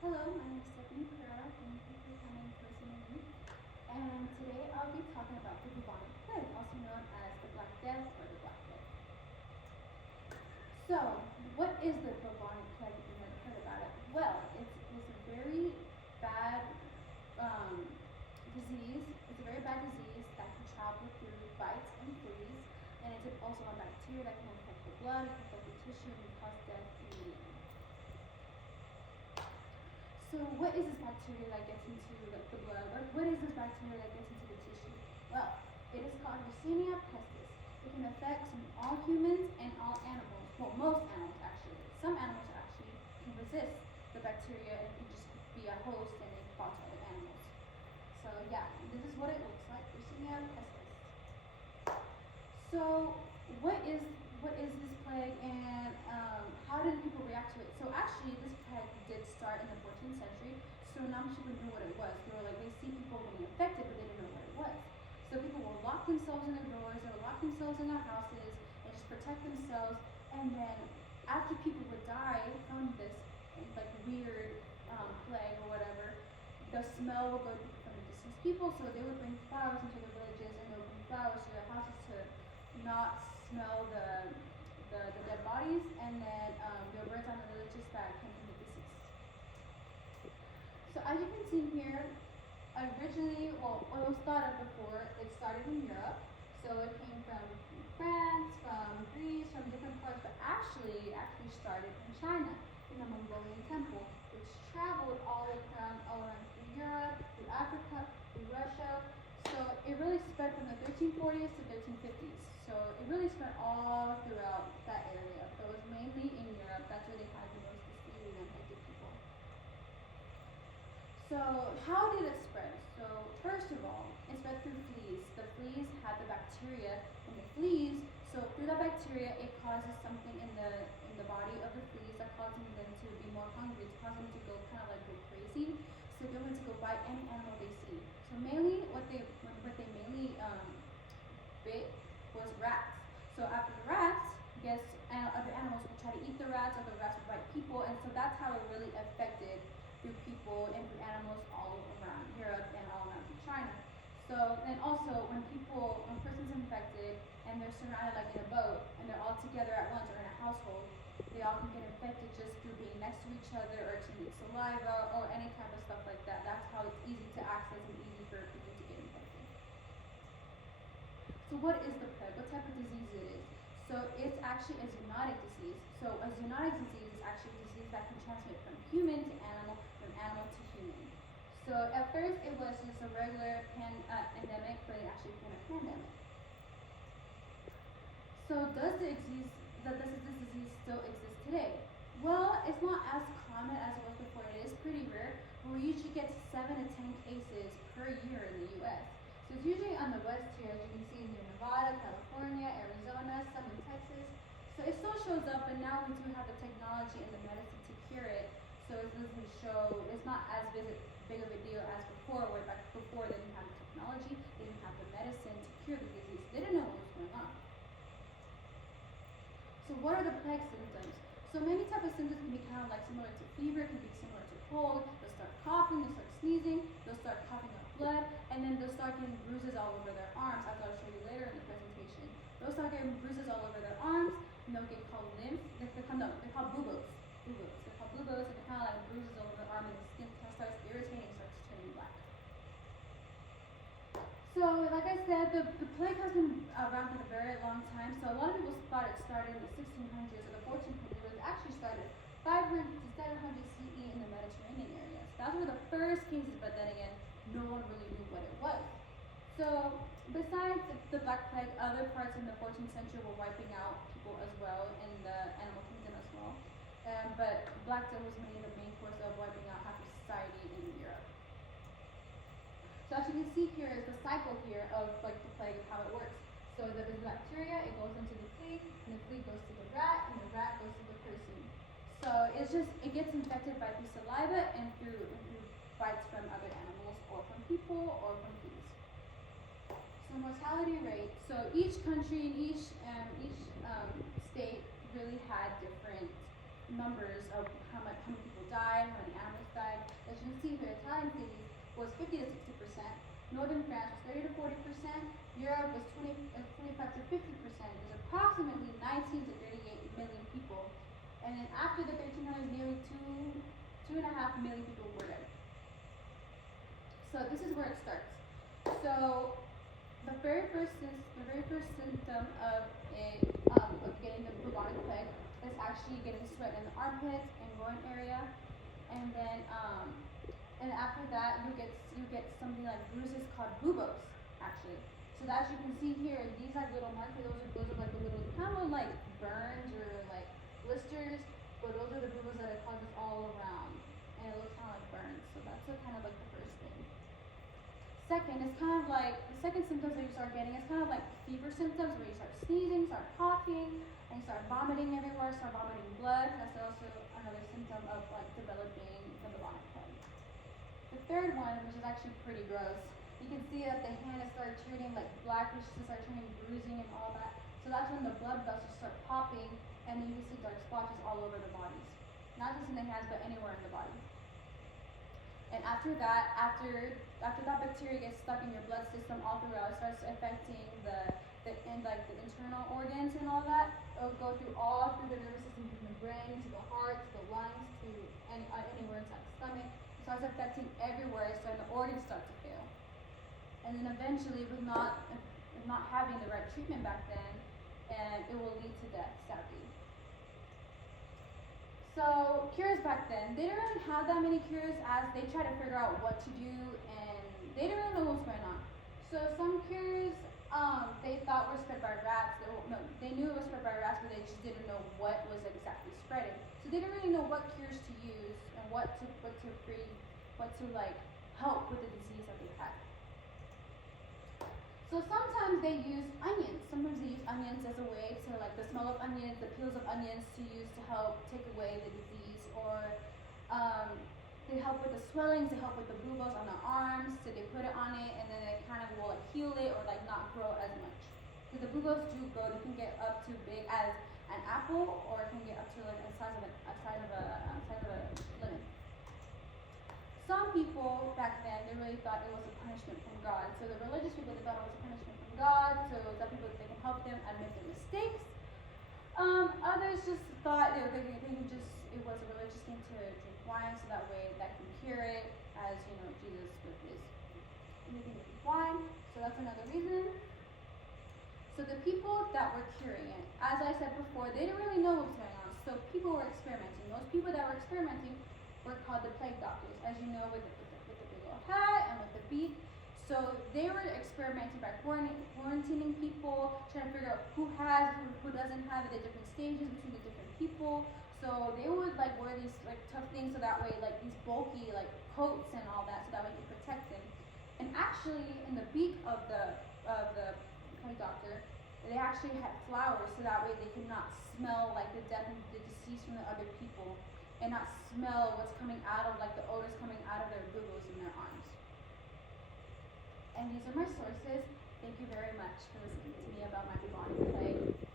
Hello, my name is Stephanie Pereira. Thank you for coming to listen to me. And today I'll be talking about the bubonic plague, also known as the Black Death or the Black Plague. So, what is the bubonic plague if you've never heard about it? Well, it's a very bad disease. It's a very bad disease that can travel through bites and fleas, and it's also a bacteria that can infect the blood, it can infect the tissue, and cause death immediately. So what is this bacteria that gets into the blood? What is this bacteria that gets into the tissue? Well, it is called Yersinia pestis. It can affect all humans and all animals. Well, most animals actually. Some animals actually can resist the bacteria and can just be a host and they fall to other animals. So yeah, this is what it looks like, Yersinia pestis. So what is this plague and how did people react to it? So actually this plague did start in the 14th century, so now people knew what it was. They were like, they see people getting infected, but they didn't know what it was. So people will lock themselves in their doors, they will lock themselves in their houses and just protect themselves, and then after people would die from this like weird plague or whatever, the smell would go from the deceased people, so they would bring flowers into their villages and they would bring flowers to their houses to not smell the dead bodies, and then there were birds on the villages that came from the deceased. So as you can see here, originally, well, it was thought of before, it started in Europe. So it came from France, from Greece, from different parts, but actually started in China, in the Mongolian temple, which traveled all around through Europe, through Africa, through Russia. So it really spread from the 1340s to 1350s. So it really spread all throughout that area. So it was mainly in Europe. That's where they had the most disease and infected people. So how did it spread? So first of all, it spread through fleas. The fleas had the bacteria, and the fleas, so through the bacteria, it causes something in the body of the fleas that causes them to be more hungry. It causes them to go kind of like go crazy. So they're going to go bite any animal they see. So mainly what they mainly bit was rats. So after the rats, yes, other animals would try to eat the rats, or the rats would bite people, and so that's how it really affected through people and through animals all around Europe and all around China. So, and also when a person's infected and they're surrounded like in a boat and they're all together at once or in a household, they all can get infected just through being next to each other or to eat saliva or any kind of stuff like that. That's how it's easy to access and easy for people to get infected. So what is the plague? What type of disease it is? So it's actually a zoonotic disease. So a zoonotic disease is actually a disease that can transmit from human to animal, from animal to human. So at first it was just a regular endemic, but it actually became a pandemic. So does this disease still exist today? Well, it's not as common as it was before. It is pretty rare, but we usually get 7 to 10 cases per year in the U.S. So it's usually on the west here, as you can see, near Nevada, California, Arizona, some in Texas. So it still shows up, but now we do have the technology and the medicine to cure it. So it doesn't show, it's not as big of a deal as before, where back before they didn't have the technology, they didn't have the medicine to cure the disease. They didn't know what was going on. So what are the plague symptoms? So many types of symptoms can be kind of like similar to fever, can be similar to cold. They'll start coughing, they'll start sneezing, they'll start coughing up blood, and then they'll start getting bruises all over their arms, as I'll show you later in the presentation. They'll start getting bruises all over their arms, and they'll get called lymph. They're called buboes. They're called buboes, and they're kind of like bruises all over the arm, and the skin starts irritating and starts turning black. So, like I said, the plague has been around for a very long time. So a lot of people thought it started in the 1600s or the 1400s, but it actually started 500 to 700 CE in the Mediterranean area. So that was the first cases, but then again, no one really knew what it was. So besides the Black Plague, other parts in the 14th century were wiping out people as well in the animal kingdom as well. But Black Death was mainly the main course of wiping out half of society in Europe. So as you can see here is the cycle here of like the plague of how it works. So there's bacteria, it goes into the flea, and the flea goes to the rat, and the rat goes to the person. So it gets infected by through saliva and through bites from other animals or from people or from fleas. So mortality rate. So each country and each state really had different numbers of how many people died, how many animals died. can see here, Italian cities was 50 to 60%, Northern France was 30 to 40%, Europe was 25 to 50%. There's approximately 19 to 38 million people. And then after the 1300s, nearly 2.5 million people were dead. So this is where it starts. So the very first symptom of getting the bubonic plague is actually getting sweat in the armpits and groin area, and then and after that you get something like bruises called buboes actually. So that, as you can see here, these are little markers. Those are like the little kind of like burns or like blisters, but those are the buboes that it causes all around, and it looks kind of like burns. So that's kind of like the first thing. Second is kind of like the second symptoms that you start getting is kind of like fever symptoms, where you start sneezing, start coughing, and you start vomiting everywhere, start vomiting blood. That's also another symptom of like developing the bubonic plague. The third one, which is actually pretty gross, you can see that the hand is start turning like blackish, to start turning bruising and all that. So that's when the blood vessels start popping, and then you can see dark splotches all over the bodies, not just in the hands, but anywhere in the body. And after that, after that bacteria gets stuck in your blood system all throughout, it starts affecting the internal organs and all that. It'll go all through the nervous system, from the brain to the heart to the lungs to anywhere inside the stomach. It starts affecting everywhere, so the organs start to fail. And then eventually, with not having the right treatment back then, and it will lead to death, sadly. So cures back then, they didn't really have that many cures, as they tried to figure out what to do, and they didn't really know what was going on. So some cures they thought were spread by rats. They knew it was spread by rats, but they just didn't know what was exactly spreading. So they didn't really know what cures to use and what to like help with the disease that they had. So sometimes they use onions. Sometimes they use onions as a way to, like, the smell of onions, the peels of onions, to use to help take away the disease, or they help with the swellings, they help with the buboes on the arms, so they put it on it, and then it kind of will like heal it, or like not grow as much. Because the buboes do grow, they can get up to big as an apple, or it can get up to like the size of a lemon. Some people back then, they really thought it was a punishment from God. So the religious people, they thought it was a punishment from God, so that people, they can help them admit their mistakes. Others just thought it was a religious thing to drink wine, so that way that can cure it, as you know, Jesus with his drinking wine. So that's another reason. So the people that were curing it, as I said before, they didn't really know what was going on. So people were experimenting. Those people that were experimenting were called the plague doctors, as you know, with the big old hat and with the beak. So they were experimenting by quarantining people, trying to figure out who has, who doesn't have it, the different stages between the different people. So they would like wear these like tough things, so that way, like these bulky like coats and all that, so that way they protect them. And actually, in the beak of the plague doctor, they actually had flowers, so that way they could not smell like the death and the deceased from the other people, and not smell what's coming out of, like the odors coming out of their buboes in their arms. And these are my sources. Thank you very much for listening to me about my bubonic plague.